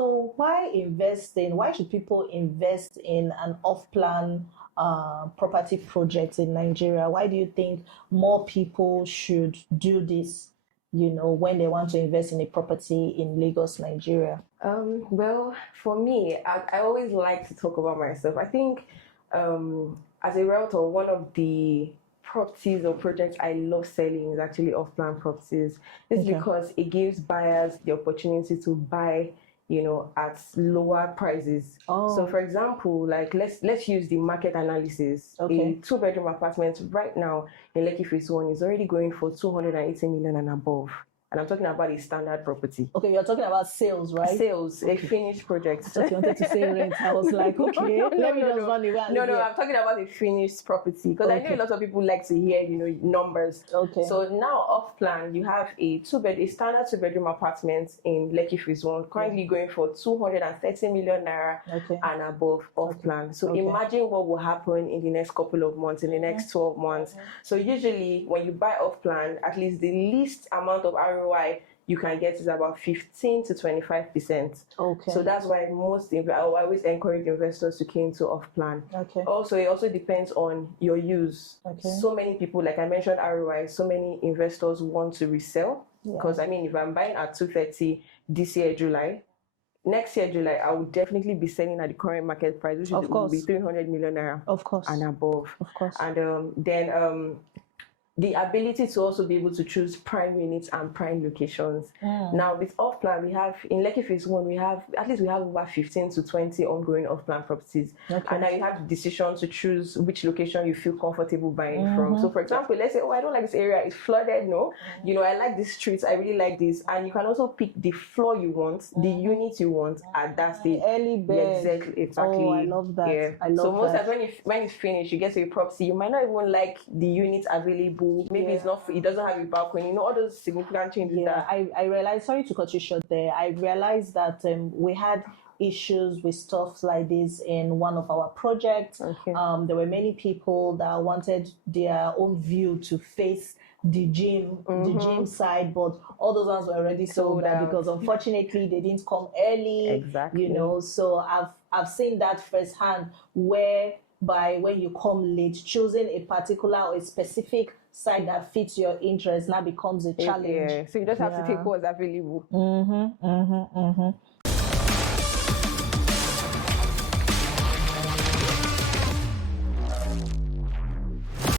So why should people invest in an off-plan property project in Nigeria? Why do you think more people should do this, when they want to invest in a property in Lagos, Nigeria? Well, for me, I always like to talk about myself. I think as a realtor, one of the properties or projects I love selling is actually off-plan properties. It's Okay. because it gives buyers the opportunity to buy, at lower prices. Oh. So, for example, like let's use the market analysis. Okay. A two-bedroom apartment right now in Lekki Phase 1 is already going for 280 million and above. And I'm talking about a standard property. Okay, you're talking about sales, right? Sales, a finished project. I thought you wanted to say rent. I was like, okay, let me just run away. No, I'm talking about a finished property because I know a lot of people like to hear, numbers. Okay. So now off plan, you have a standard two-bedroom apartment in Lekki Phase 1 currently going for 230 million naira and above off plan. So imagine what will happen in the next couple of months, in the next 12 months. So usually when you buy off plan, at least the least amount of ROI you can get is about 15 to 25%. Okay. So that's why I always encourage investors to key into off plan. Okay. Also, it also depends on your use. Okay. So many people, like I mentioned, ROI. So many investors want to resell because if I'm buying at 230 this year July, next year July, I will definitely be selling at the current market price, which will be 300 million naira, and above. Of course. And then the ability to also be able to choose prime units and prime locations. Now, with off-plan, we have, in Lekki Phase 1, we have over 15 to 20 ongoing off-plan properties. And now you have the decision to choose which location you feel comfortable buying from. So, for example, let's say, I don't like this area, it's flooded, no? I like this street, I really like this. And you can also pick the floor you want, the unit you want at that stage. Early bed. Exactly. Oh, I love that. Yeah. So most times when it's finished, you get to a property, you might not even like the units available. Maybe it's not. It doesn't have a balcony. All those significant changes. Yeah, I realized. Sorry to cut you short there. I realized that we had issues with stuff like this in one of our projects. Okay. There were many people that wanted their own view to face the gym side, but all those ones were already sold out because unfortunately they didn't come early. Exactly. So I've seen that firsthand whereby when you come late, choosing a particular or a specific side that fits your interest now becomes a challenge. Yeah. So you just have to take what's available.